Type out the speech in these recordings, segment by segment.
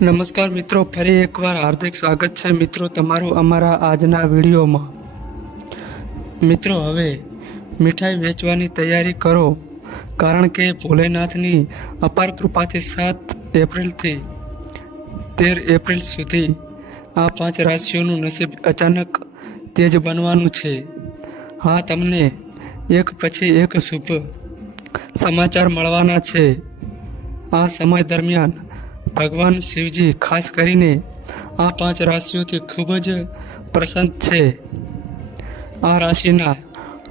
નમસ્કાર મિત્રો, ફરી એકવાર હાર્દિક સ્વાગત છે મિત્રો તમારું અમારા આજના વિડીયોમાં. મિત્રો, હવે મીઠાઈ વેચવાની તૈયારી કરો, કારણ કે ભોલેનાથની અપાર કૃપાથી સાત એપ્રિલથી તેર એપ્રિલ સુધી આ પાંચ રાશિઓનું નસીબ અચાનક તેજ બનવાનું છે. હા, તમને એક પછી એક શુભ સમાચાર મળવાના છે. આ સમય દરમિયાન ભગવાન શિવજી, ખાસ કરીને આ પાંચ રાશિઓથી ખૂબ જ પ્રસન્ન છે. આ રાશિના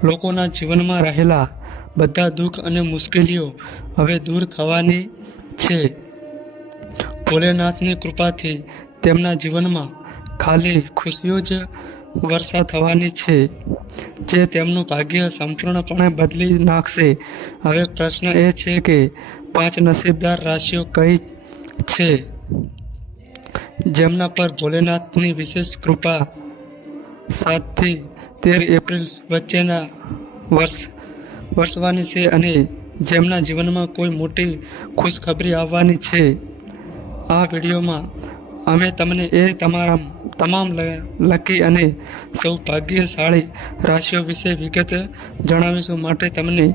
લોકોના જીવનમાં રહેલા બધા દુઃખ અને મુશ્કેલીઓ હવે દૂર થવાની છે. ભોલેનાથની કૃપાથી તેમના જીવનમાં ખાલી ખુશીઓ જ વર્ષા થવાની છે, જે તેમનું ભાગ્ય સંપૂર્ણપણે બદલી નાખશે. હવે પ્રશ્ન એ છે કે પાંચ નસીબદાર રાશિઓ કઈ છે. જેમના પર ભોલેનાથની વિશેષ કૃપા સાતથી તેર એપ્રિલ વચ્ચેના વર્ષ વર્ષવાની છે અને જેમના જીવનમાં કોઈ મોટી ખુશખબરી આવવાની છે. આ વિડીયોમાં અમે તમને એ તમારા તમામ લકી અને સૌભાગ્યશાળી રાશિઓ વિશે વિગત જણાવીશું. માટે તમને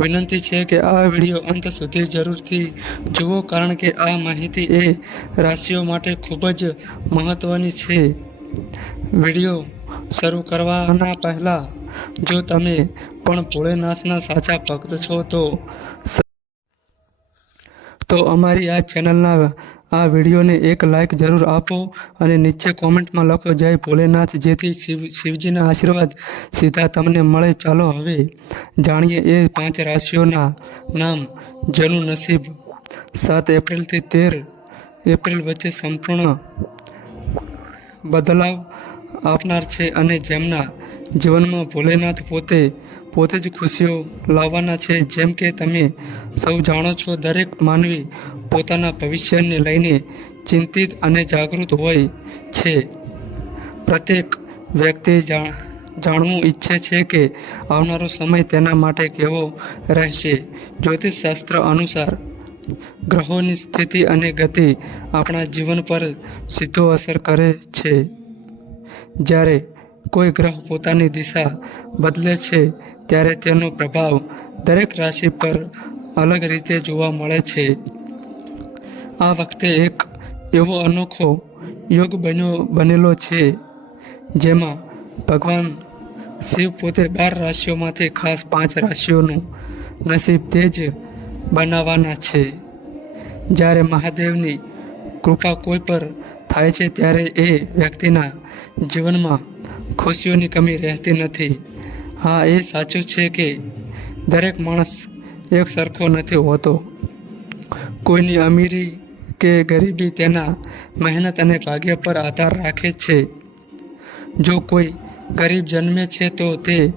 વિનંતી છે કે આ વીડિયો અંત સુધી જરૂરથી જુઓ, કારણ કે આ માહિતી એ રાશિઓ માટે ખૂબ જ મહત્ત્વની છે. વીડિયો શરૂ કરવાના પહેલાં, જો તમે પણ ભોળેનાથના સાચા ભક્ત છો, તો તો અમારી આ ચેનલના આ વિડીયોને એક લાઇક જરૂર આપો અને નીચે કોમેન્ટમાં લખો, જય ભોલેનાથ, જેથી શિવ, શિવજીના આશીર્વાદ સીધા તમને મળે. ચાલો હવે જાણીએ એ પાંચ રાશિઓના નામ. જેનું નસીબ, સાત એપ્રિલથી તેર એપ્રિલ વચ્ચે સંપૂર્ણ બદલાવ આપનાર છે અને જેમના જીવનમાં ભોલેનાથ પોતે પોતે જ ખુશીઓ લાવવાના છે. જેમ કે તમે સૌ જાણો છો, દરેક માનવી પોતાના ભવિષ્યને લઈને ચિંતિત અને જાગૃત હોય છે. પ્રત્યેક વ્યક્તિ જાણ, જાણવું ઈચ્છે છે કે આવનારો સમય તેના માટે કેવો રહેશે. જ્યોતિષશાસ્ત્ર અનુસાર, ગ્રહોની સ્થિતિ અને ગતિ આપણા જીવન પર સીધો અસર કરે છે. જ્યારે કોઈ ગ્રહ પોતાની દિશા બદલે છે, ત્યારે તેનો પ્રભાવ દરેક રાશિ પર અલગ રીતે જોવા મળે છે. આ વખતે એક એવો અનોખો યોગ બન્યો, બનેલો છે, જેમાં ભગવાન શિવ પોતે બાર રાશિઓમાંથી ખાસ પાંચ રાશિઓનું નસીબ તે જ બનાવવાના છે. જ્યારે મહાદેવની કૃપા કોઈ પર થાય છે, ત્યારે એ વ્યક્તિના જીવનમાં ખુશીઓની કમી રહેતી નથી. હા, એ સાચું છે કે દરેક માણસ એક સરખો નથી હોતો. કોઈની અમીરી કે ગરીબી તેના મહેનત અને ભાગ્ય પર આધાર રાખે છે. જો કોઈ ગરીબ જન્મે છે તો તે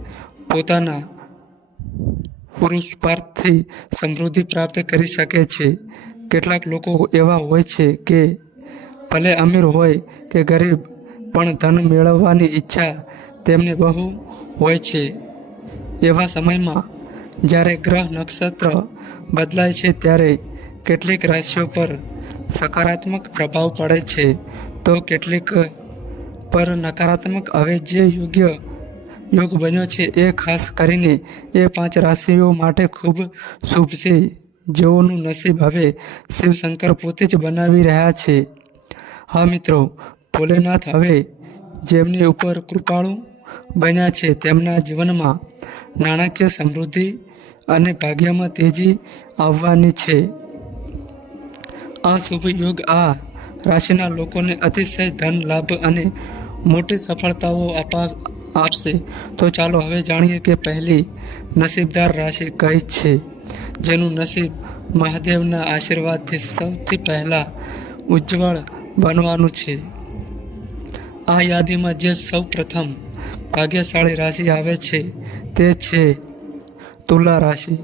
પોતાના પુરુષાર્થથી સમૃદ્ધિ પ્રાપ્ત કરી શકે છે. કેટલાક લોકો એવા હોય છે કે ભલે અમીર હોય કે ગરીબ, પણ ધન મેળવવાની ઈચ્છા તેમને બહુ હોય છે. એવા સમયમાં જ્યારે ગ્રહ નક્ષત્ર બદલાય છે ત્યારે કેટલીક રાશિઓ પર સકારાત્મક પ્રભાવ પડે છે, તો કેટલીક પર નકારાત્મક હવે જે યોગ્ય યોગ બન્યો છે એ ખાસ કરીને એ પાંચ રાશિઓ માટે ખૂબ શુભ છે, જેઓનું નસીબ હવે શિવશંકર પોતે જ બનાવી રહ્યા છે. હા મિત્રો, ભોલેનાથ હવે જેમની ઉપર કૃપાળુ બન્યા છે, તેમના જીવનમાં નાણાકીય સમૃદ્ધિ અને ભાગ્યમાં તેજી આવવાની છે. આ શુભ યુગ આ રાશિના લોકોને અતિશય ધન, લાભ અને મોટી સફળતાઓ આપા, આપશે. તો ચાલો હવે જાણીએ કે પહેલી નસીબદાર રાશિ કઈ છે, જેનું નસીબ મહાદેવના આશીર્વાદથી સૌથી પહેલાં ઉજ્જવળ બનવાનું છે. આ યાદીમાં જે સૌ પ્રથમ ભાગ્યશાળી રાશિ આવે છે, તે છે તુલા રાશિ.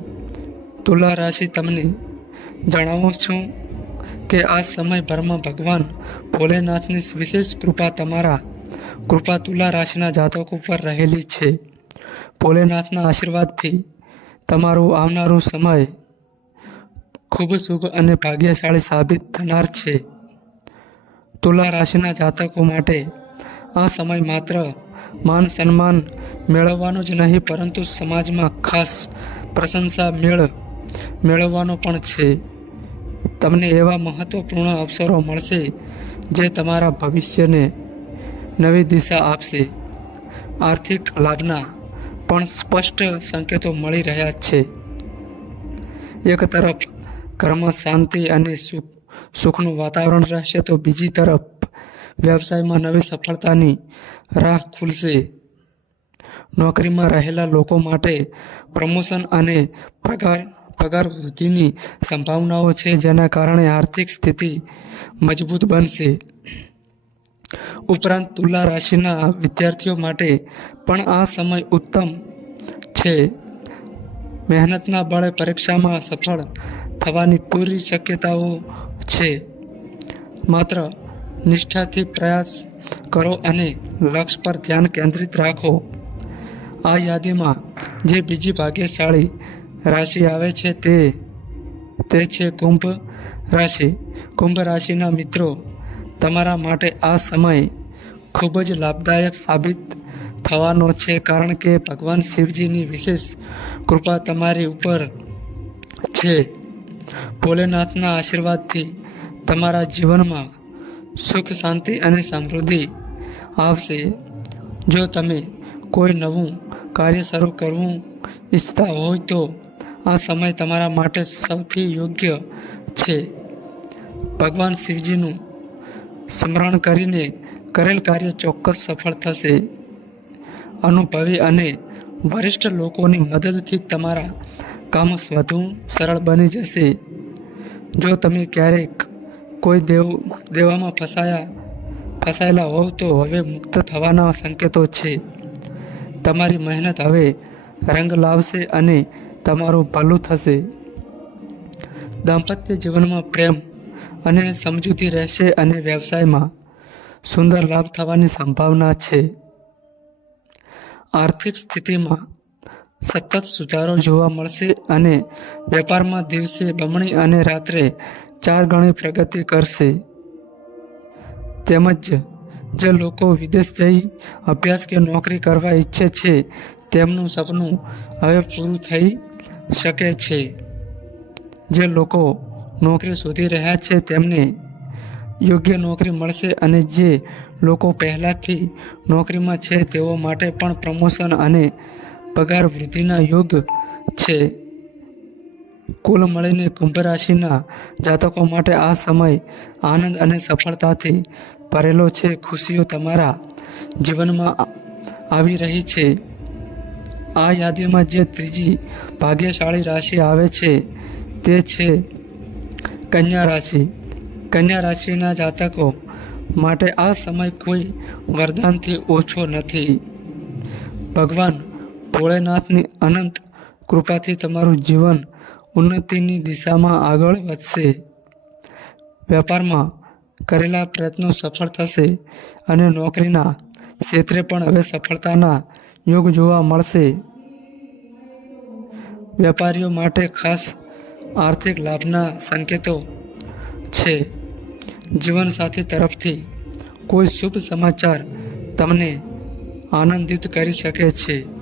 તુલા રાશિ તમને જણાવું છું કે આ સમયભરમાં ભગવાન ભોલેનાથની વિશેષ કૃપા તમારા કૃપા તુલા રાશિના જાતકો પર રહેલી છે. ભોલેનાથના આશીર્વાદથી તમારું આવનારું સમય ખૂબ શુભ અને ભાગ્યશાળી સાબિત થનાર છે. તુલા રાશિના જાતકો માટે આ સમય માત્ર માન સન્માન મેળવવાનો જ નહીં, પરંતુ સમાજમાં ખાસ પ્રશંસા મેળ મેળવવાનો પણ છે. તમને એવા મહત્વપૂર્ણ અવસરો મળશે જે તમારા ભવિષ્યને નવી દિશા આપશે. આર્થિક લાભના પણ સ્પષ્ટ સંકેતો મળી રહ્યા છે. એક તરફ ઘરમાં શાંતિ અને સુખ, સુખનું વાતાવરણ રહેશે તો બીજી તરફ વ્યવસાયમાં નવી સફળતાની રાહ ખુલશે. નોકરીમાં રહેલા લોકો માટે પ્રમોશન અને પગાર પગાર વૃદ્ધિની સંભાવનાઓ છે જેના કારણે આર્થિક સ્થિતિ મજબૂત બનશે. ઉપરાંત તુલા રાશિના વિદ્યાર્થીઓ માટે પણ આ સમય ઉત્તમ છે. મહેનતના બળે પરીક્ષામાં સફળ થવાની પૂરી શક્યતાઓ છે. માત્ર નિષ્ઠાથી પ્રયાસ કરો અને લક્ષ્ય પર ધ્યાન કેન્દ્રિત રાખો. આ યાદીમાં જે બીજી ભાગ્યશાળી રાશિ આવે છે તે તે છે કુંભ રાશિ. કુંભ રાશિના મિત્રો, તમારા માટે આ સમય ખૂબ જ લાભદાયક સાબિત થવાનો છે કારણ કે ભગવાન શિવજીની વિશેષ કૃપા તમારી ઉપર છે. ભોલેનાથના આશીર્વાદથી તમારા જીવનમાં સુખ, શાંતિ અને સમૃદ્ધિ આવશે. જો તમે કોઈ નવું કાર્ય શરૂ કરવું ઈચ્છતા હોય તો આ સમય તમારા માટે સૌથી યોગ્ય છે. ભગવાન શિવજીનું સ્મરણ કરીને કરેલ કાર્ય ચોક્કસ સફળ થશે. અનુભવી અને વરિષ્ઠ લોકોની મદદથી તમારા કામ વધુ સરળ બની જશે. જો તમે ક્યારેક કોઈ દેવ, દેવામાં ફસાયા, ફસાયેલા હોવ તો હવે મુક્ત થવાના સંકેતો છે. તમારી મહેનત હવે રંગ લાવશે અને તમારું ભલું થશે. દાંપત્ય જીવનમાં પ્રેમ અને સમજૂતી રહેશે અને વ્યવસાયમાં સુંદર લાભ થવાની સંભાવના છે. આર્થિક સ્થિતિમાં સતત સુધારો જોવા મળશે અને વેપારમાં દિવસે બમણી અને રાત્રે ચાર ગણી પ્રગતિ કરશે. તેમજ જે લોકો વિદેશ જઈ અભ્યાસ કે નોકરી કરવા ઈચ્છે છે, તેમનું સપનું હવે પૂરું થઈ શકે છે. જે લોકો નોકરી શોધી રહ્યા છે, તેમને યોગ્ય નોકરી મળશે અને જે લોકો પહેલાંથી નોકરીમાં છે, તેઓ માટે પણ પ્રમોશન અને પગાર વૃદ્ધિના યોગ છે. કુલ મળીને કુંભ રાશિના જાતકો માટે આ સમય આનંદ અને સફળતાથી ભરેલો છે. ખુશીઓ તમારા જીવનમાં આવી રહી છે. આ યાદીમાં જે ત્રીજી ભાગ્યશાળી રાશિ આવે છે, તે છે કન્યા રાશિ. કન્યા રાશિના જાતકો માટે આ સમય કોઈ વરદાનથી ઓછો નથી. ભગવાન ભોળેનાથની અનંત કૃપાથી તમારું જીવન ઉન્નતિની દિશામાં આગળ વધશે. વેપારમાં કરેલા પ્રયત્નો સફળ થશે અને નોકરીના ક્ષેત્રે પણ હવે સફળતાના યોગ જોવા મળશે. વેપારીઓ માટે ખાસ આર્થિક લાભના સંકેતો છે. જીવનસાથી તરફથી કોઈ શુભ સમાચાર તમને આનંદિત કરી શકે છે.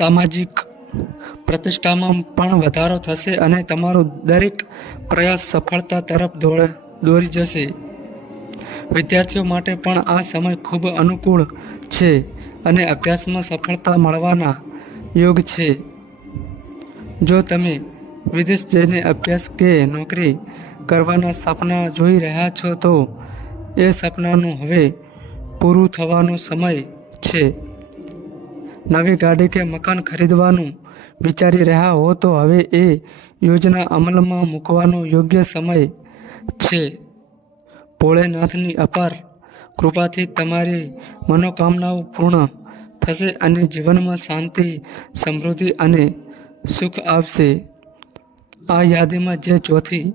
સામાજિક પ્રતિષ્ઠામાં પણ વધારો થશે અને તમારો દરેક પ્રયાસ સફળતા તરફ દોરી જશે. વિદ્યાર્થીઓ માટે પણ આ સમય ખૂબ અનુકૂળ છે અને અભ્યાસમાં સફળતા મળવાના યોગ છે. જો તમે વિદેશ જઈને અભ્યાસ કે નોકરી કરવાના સપના જોઈ રહ્યા છો તો એ સપનાનું હવે પૂરું થવાનો સમય છે. નવી ગાડી કે મકાન ખરીદવાનું વિચારી રહ્યા હો તો હવે એ યોજના અમલમાં મૂકવાનો યોગ્ય સમય છે. ભોળેનાથની અપાર કૃપાથી તમારી મનોકામનાઓ પૂર્ણ થશે અને જીવનમાં શાંતિ, સમૃદ્ધિ અને સુખ આવશે. આ યાદીમાં જે ચોથી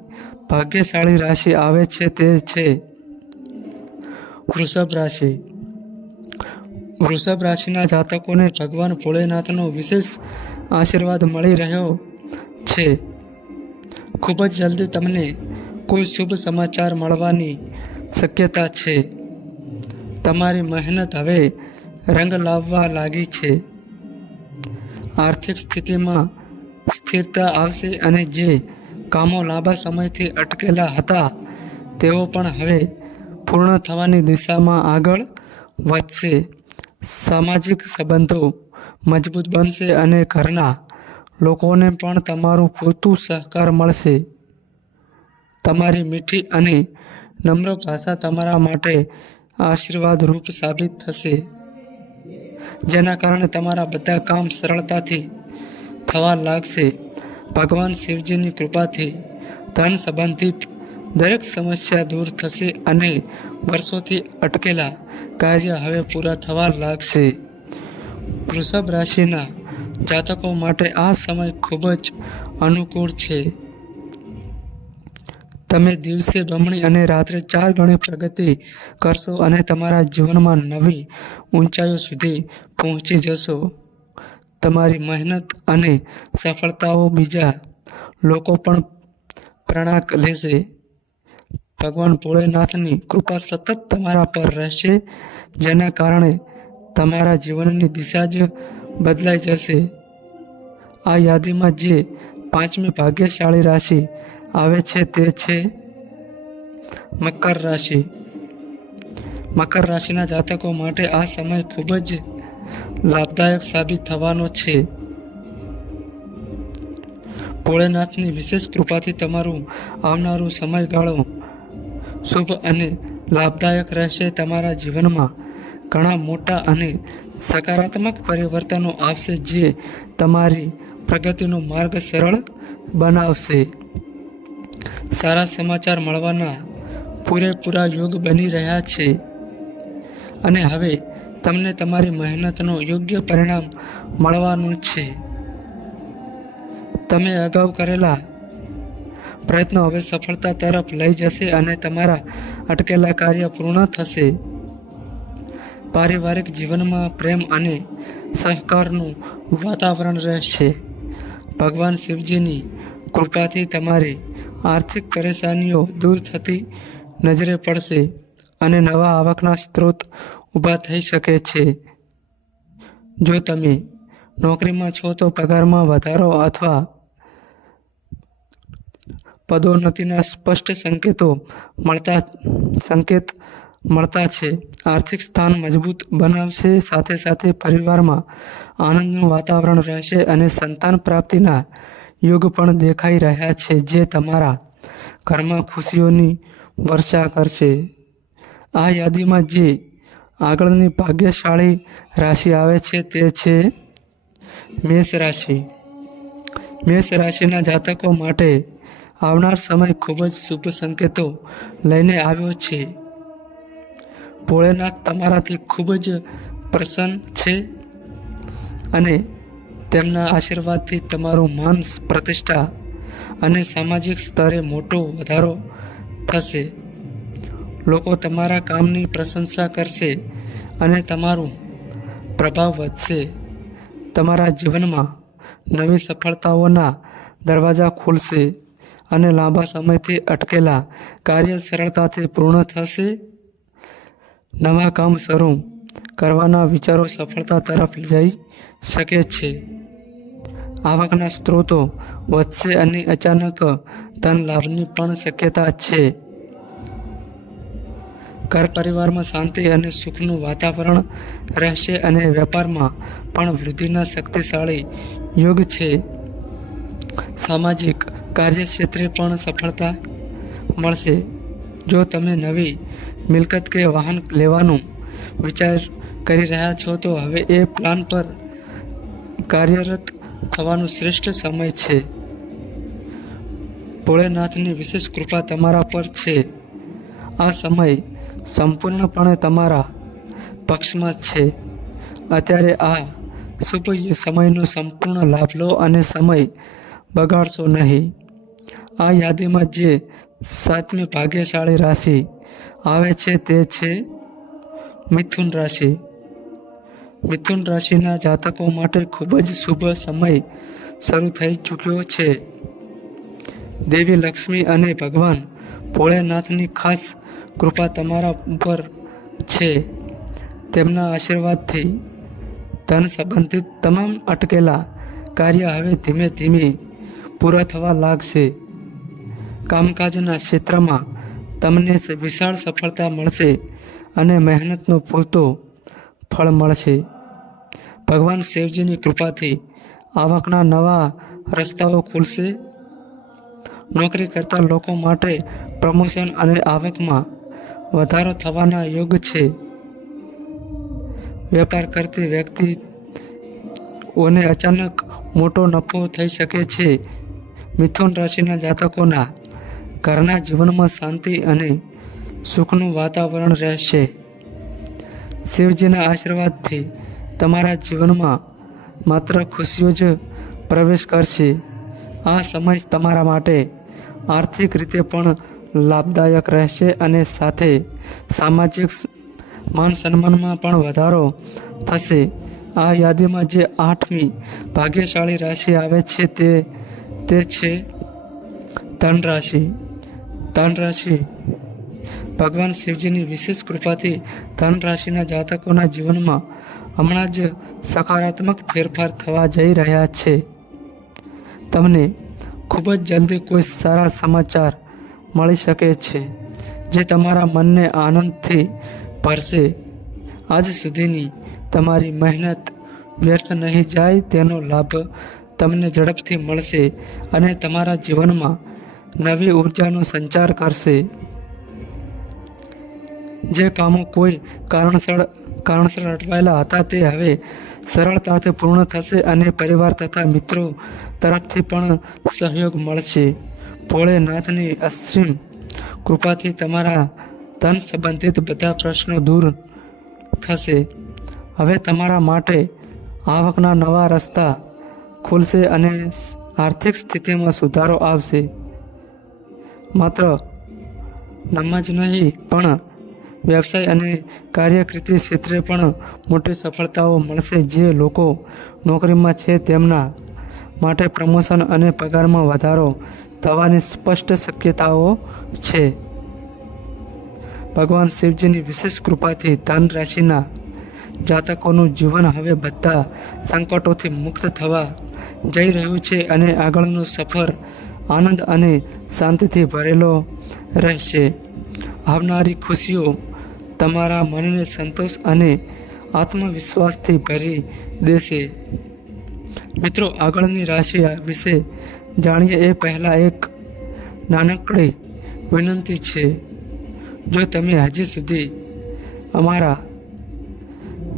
ભાગ્યશાળી રાશિ આવે છે તે છે વૃષભ રાશિ. વૃષભ રાશિના જાતકોને ભગવાન ભોળેનાથનો વિશેષ આશીર્વાદ મળી રહ્યો છે. ખૂબ જ જલ્દી તમને કોઈ શુભ સમાચાર મળવાની શક્યતા છે. તમારી મહેનત હવે રંગ લાવવા લાગી છે. આર્થિક સ્થિતિમાં સ્થિરતા આવશે અને જે કામો લાંબા સમયથી અટકેલા હતા, તેઓ પણ હવે પૂર્ણ થવાની દિશામાં આગળ વધશે. સામાજિક સંબંધો મજબૂત બનશે અને ઘરના લોકોને પણ તમારું પૂરતું સહકાર મળશે. તમારી મીઠી અને નમ્ર ભાષા તમારા માટે આશીર્વાદ રૂપ સાબિત થશે. જેના કારણે તમારા બધા કામ સરળતાથી થવા લાગશે. ભગવાન શિવજીની કૃપાથી ધન સંબંધિત દરેક સમસ્યા દૂર થશે અને વર્ષોથી અટકેલા કાર્ય હવે પૂરા થવા લાગશે. વૃષભ રાશિના જાતકો માટે આ સમય ખૂબ જ અનુકૂળ છે. તમે દિવસે બમણી અને રાત્રે ચાર ગણી પ્રગતિ કરશો અને તમારા જીવનમાં નવી ઊંચાઈઓ સુધી પહોંચી જશો. તમારી મહેનત અને સફળતાઓ બીજા લોકો પણ પ્રણાક લેશે. ભગવાન ભોળેનાથની કૃપા સતત તમારા પર રહેશે, જેના કારણે તમારા જીવનની દિશા જ બદલાઈ જશે. આ યાદીમાં જે પાંચમી ભાગ્યશાળી રાશિ આવે છે તે છે મકર રાશિ. મકર રાશિના જાતકો માટે આ સમય ખૂબ જ લાભદાયક સાબિત થવાનો છે. ભોળેનાથની વિશેષ કૃપાથી તમારું આવનારું સમયગાળો શુભ અને લાભદાયક રહેશે. તમારા જીવનમાં ઘણા મોટા અને સકારાત્મક પરિવર્તનો આવશે જે તમારી પ્રગતિનો માર્ગ સરળ બનાવશે. સારા સમાચાર મળવાના પૂરેપૂરા યોગ બની રહ્યા છે. અને હવે તમને તમારી મહેનતનો યોગ્ય પરિણામ મળવાનું છે. તમે અગાઉ કરેલા પ્રયત્નો હવે સફળતા તરફ લઈ જશે અને તમારા અટકેલા કાર્ય પૂર્ણ થશે. પારિવારિક જીવનમાં પ્રેમ અને સહકારનું વાતાવરણ રહેશે. ભગવાન શિવજીની કૃપાથી તમારી આર્થિક પરેશાનીઓ દૂર થતી નજરે પડશે અને નવા આવકના સ્ત્રોત ઊભા થઈ શકે છે. જો તમે નોકરીમાં છો તો પગારમાં વધારો અથવા પદોન્નતિના સ્પષ્ટ સંકેતો મળતા સંકેત મળતા છે. આર્થિક સ્થાન મજબૂત બનાવશે, સાથે સાથે પરિવારમાં આનંદનું વાતાવરણ રહેશે અને સંતાન પ્રાપ્તિના યોગ પણ દેખાઈ રહ્યા છે, જે તમારા ઘરમાં ખુશીઓની વર્ષા કરશે. આ યાદીમાં જે આગળની ભાગ્યશાળી રાશિ આવે છે તે છે મેષ રાશિ. મેષ રાશિના જાતકો માટે આવનાર સમય ખૂબ જ શુભ સંકેતો લઈને આવ્યો છે. ભોળેનાથ તમારાથી ખૂબ જ પ્રસન્ન છે અને તેમના આશીર્વાદથી તમારું માન પ્રતિષ્ઠા અને સામાજિક સ્તરે મોટો વધારો થશે. લોકો તમારા કામની પ્રશંસા કરશે અને તમારું પ્રભાવ વધશે. તમારા જીવનમાં નવી સફળતાઓના દરવાજા ખુલશે. અને લાંબા સમયથી અટકેલા કાર્ય સરળતાથી પૂર્ણ થશે. નવા કામ શરૂ કરવાના વિચારો સફળતા તરફ જઈ શકે છે. આવકના સ્ત્રોતો વધશે અને અચાનક ધન લાભની પણ શક્યતા છે. ઘર પરિવારમાં શાંતિ અને સુખનું વાતાવરણ રહેશે અને વેપારમાં પણ વૃદ્ધિના શક્તિશાળી યોગ છે. સામાજિક કાર્યક્ષેત્રે પણ સફળતા મળશે. જો તમે નવી મિલકત કે વાહન લેવાનું વિચાર કરી રહ્યા છો, તો હવે એ પ્લાન પર કાર્યરત થવાનું શ્રેષ્ઠ સમય છે. ભોળેનાથની વિશેષ કૃપા તમારા પર છે. આ સમય સંપૂર્ણપણે તમારા પક્ષમાં છે. અત્યારે આ શુભ સમયનો સંપૂર્ણ લાભ લો અને સમય બગાડશો નહીં. આ યાદીમાં જે સાતમી ભાગ્યશાળી રાશિ આવે છે તે છે મિથુન રાશિ. મિથુન રાશિના જાતકો માટે ખૂબ જ શુભ સમય શરૂ થઈ ચૂક્યો છે. દેવી લક્ષ્મી અને ભગવાન ભોળેનાથની ખાસ કૃપા તમારા ઉપર છે. તેમના આશીર્વાદથી ધન સંબંધિત તમામ અટકેલા કાર્ય હવે ધીમે ધીમે પૂરા થવા લાગશે. કામકાજના ક્ષેત્રમાં તમને વિશાળ સફળતા મળશે અને મહેનતનો પૂરતો ફળ મળશે. ભગવાન શિવજીની કૃપાથી આવકના નવા રસ્તાઓ ખુલશે. નોકરી કરતા લોકો માટે પ્રમોશન અને આવકમાં વધારો થવાના યોગ છે. વેપાર કરતી વ્યક્તિઓને અચાનક મોટો નફો થઈ શકે છે. મિથુન રાશિના જાતકોના ઘરના જીવનમાં શાંતિ અને સુખનું વાતાવરણ રહેશે. શિવજીના આશીર્વાદથી તમારા જીવનમાં માત્ર ખુશીઓ જ પ્રવેશ કરશે. આ સમય તમારા માટે આર્થિક રીતે પણ લાભદાયક રહેશે અને સાથે સામાજિક માન સન્માનમાં પણ વધારો થશે. આ યાદીમાં જે આઠમી ભાગ્યશાળી રાશિ આવે છે તે તે છે ધન રાશિ ધન રાશિ ભગવાન શિવજીની વિશેષ કૃપાથી ધન રાશિના જાતકોના જીવનમાં હમણાં જ સકારાત્મક ફેરફાર થવા જઈ રહ્યા છે. તમને ખૂબ જ જલ્દી કોઈ સારા સમાચાર મળી શકે છે, જે તમારા મનને આનંદથી ભરશે. આજ સુધીની તમારી મહેનત વ્યર્થ નહીં જાય તેનો લાભ તમને ઝડપથી મળશે અને તમારા જીવનમાં નવી ઉર્જાનો સંચાર કરશે. જે કામો કોઈ કારણસર કારણસર અટવાયેલા હતા તે હવે સરળતાથી પૂર્ણ થશે અને પરિવાર તથા મિત્રો તરફથી પણ સહયોગ મળશે. ભોળેનાથની અસીમ કૃપાથી તમારા ધન સંબંધિત બધા પ્રશ્નો દૂર થશે. હવે તમારા માટે આવકના નવા રસ્તા ખુલશે અને આર્થિક સ્થિતિમાં સુધારો આવશે. માત્ર નામ જ નહીં, પણ વ્યવસાય અને કાર્યકૃતિ ક્ષેત્રે પણ મોટી સફળતાઓ મળશે. જે લોકો નોકરીમાં છે, તેમના માટે પ્રમોશન અને પગારમાં વધારો થવાની સ્પષ્ટ શક્યતાઓ છે. ભગવાન શિવજીની વિશેષ કૃપાથી ધન રાશિના જાતકોનું જીવન હવે બધા સંકટોથી મુક્ત થવા જઈ રહ્યું છે અને આગળનો સફર આનંદ અને શાંતિથી ભરેલો રહેશે. આવનારી ખુશીઓ તમારા મનને સંતોષ અને આત્મવિશ્વાસથી ભરી દેશે. મિત્રો, આગળની રાશિ વિશે જાણીએ એ પહેલાં એક નાનકડી વિનંતી છે. જો તમે હજી સુધી અમારા,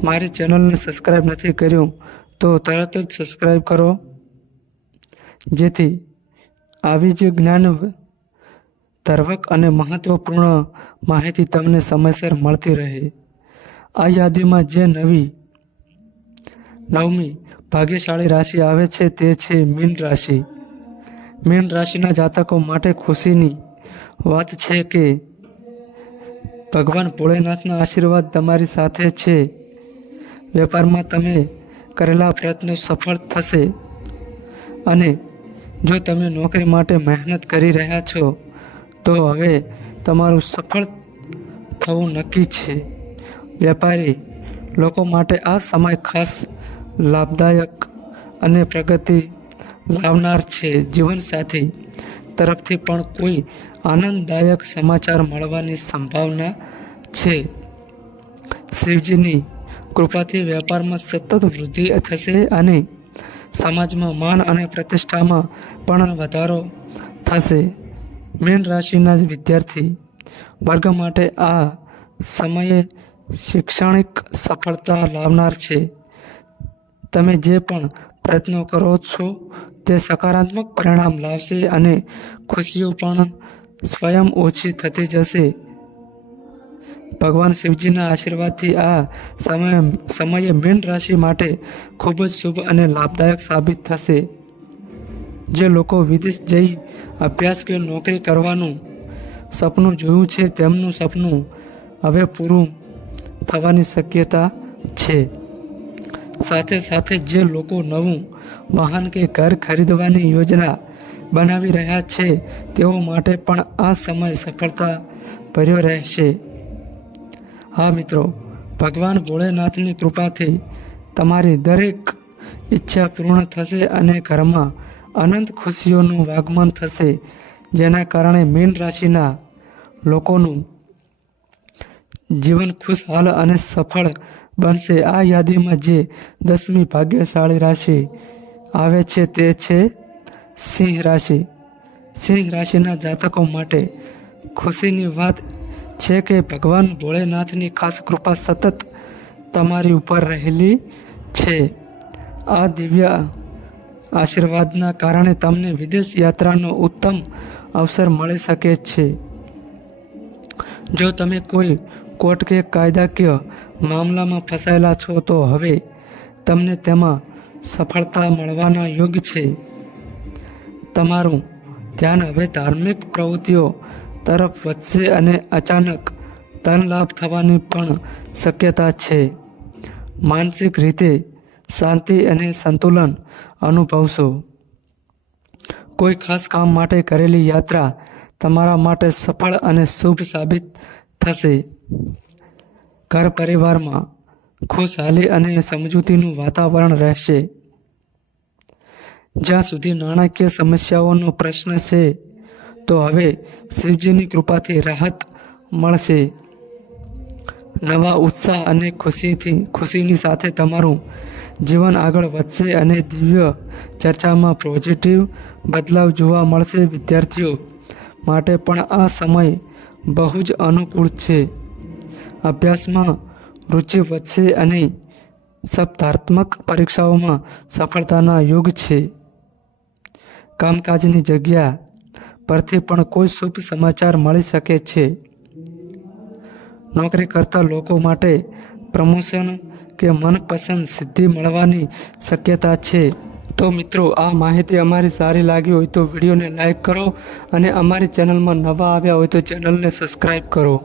મારી ચેનલને સબસ્ક્રાઈબ નથી કર્યું, તો તરત જ સબસ્ક્રાઈબ કરો. જેથી આવી જ જ્ઞાન ધર્વક અને મહત્વપૂર્ણ માહિતી તમને સમયસર મળતી રહે. આ યાદીમાં જે નવી નવમી ભાગ્યશાળી રાશિ આવે છે તે છે મીન રાશિ. મીન રાશિના જાતકો માટે ખુશીની વાત છે કે ભગવાન ભોળેનાથના આશીર્વાદ તમારી સાથે છે. વેપારમાં તમે કરેલા પ્રયત્નો સફળ થશે અને જો તમે નોકરી માટે મહેનત કરી રહ્યા છો, તો હવે તમારું સફળ થવું નક્કી છે. વેપારી લોકો માટે આ સમય ખાસ લાભદાયક અને પ્રગતિ લાવનાર છે. જીવનસાથી તરફથી પણ કોઈ આનંદદાયક સમાચાર મળવાની સંભાવના છે. શિવજીની કૃપાથી વેપારમાં સતત વૃદ્ધિ થશે અને સમાજમાં માન અને પ્રતિષ્ઠામાં પણ વધારો થશે. મીન રાશિના વિદ્યાર્થી વર્ગ માટે આ સમયે શૈક્ષણિક સફળતા લાવનાર છે. તમે જે પણ પ્રયત્નો કરો છો, તે સકારાત્મક પરિણામ લાવશે અને ખુશીઓ પણ સ્વયં ઓછી થતી જશે. ભગવાન શિવજીના આશીર્વાદથી આ સમય સમયે મીન રાશિ માટે ખૂબ જ શુભ અને લાભદાયક સાબિત થશે. જે લોકો વિદેશ જઈ અભ્યાસ કે નોકરી કરવાનું સપનું જોયું છે, તેમનું સપનું હવે પૂરું થવાની શક્યતા છે. સાથે સાથે જે લોકો નવું વાહન કે ઘર ખરીદવાની યોજના બનાવી રહ્યા છે, તેઓ માટે પણ આ સમય સફળતા ભર્યો રહેશે. હા મિત્રો, ભગવાન ભોળેનાથની કૃપાથી તમારી દરેક ઈચ્છા પૂર્ણ થશે અને ઘરમાં અનંત ખુશીઓનું વાગમન થશે, જેના કારણે મીન રાશિના લોકોનું જીવન ખુશહાલ અને સફળ બનશે. આ યાદીમાં જે દસમી ભાગ્યશાળી રાશિ આવે છે તે છે સિંહ રાશિ. સિંહ રાશિના જાતકો માટે ખુશીની વાત છે કે ભગવાન ભોળેનાથની ખાસ કૃપા સતત તમારી ઉપર રહેલી છે. આ દિવ્ય આશીર્વાદના કારણે તમને વિદેશ યાત્રાનો ઉત્તમ અવસર મળી શકે છે. જો તમે કોઈ કોર્ટ કે કાયદાકીય મામલામાં ફસાયેલા છો, તો હવે તમને તેમાં સફળતા મળવાના યોગ છે. તમારું ધ્યાન હવે ધાર્મિક પ્રવૃત્તિઓ તરફ વધશે અને અચાનક ધન લાભ થવાની પણ શક્યતા છે. માનસિક રીતે શાંતિ અને સંતુલન અનુભવશો. કોઈ ખાસ કામ માટે કરેલી યાત્રા તમારા માટે સફળ અને શુભ સાબિત થશે. ઘર પરિવારમાં ખુશહાલી અને સમજૂતીનું વાતાવરણ રહેશે. જ્યાં સુધી નાણાકીય સમસ્યાઓનો પ્રશ્ન છે તો હવે શિવજીની કૃપાથી રાહત મળશે. નવા ઉત્સાહ અને ખુશીથી, ખુશીની સાથે તમારું જીવન આગળ વધશે અને દિવ્ય ચર્ચામાં પોઝિટિવ બદલાવ જોવા મળશે વિદ્યાર્થીઓ માટે પણ આ સમય બહુ જ અનુકૂળ છે. અભ્યાસમાં રુચિ વધશે અને સપ્તાત્મક પરીક્ષાઓમાં સફળતાના યોગ છે. કામકાજની જગ્યા પરથી પણ કોઈ શુભ સમાચાર મળી શકે છે. નોકરી કરતા લોકો માટે પ્રમોશન કે મનપસંદ સિદ્ધિ મળવાની શક્યતા છે. તો મિત્રો, આ માહિતી અમારી સારી લાગી હોય તો વિડીયોને લાઈક કરો અને અમારી ચેનલમાં નવા આવ્યા હોય તો ચેનલને સબસ્ક્રાઈબ કરો.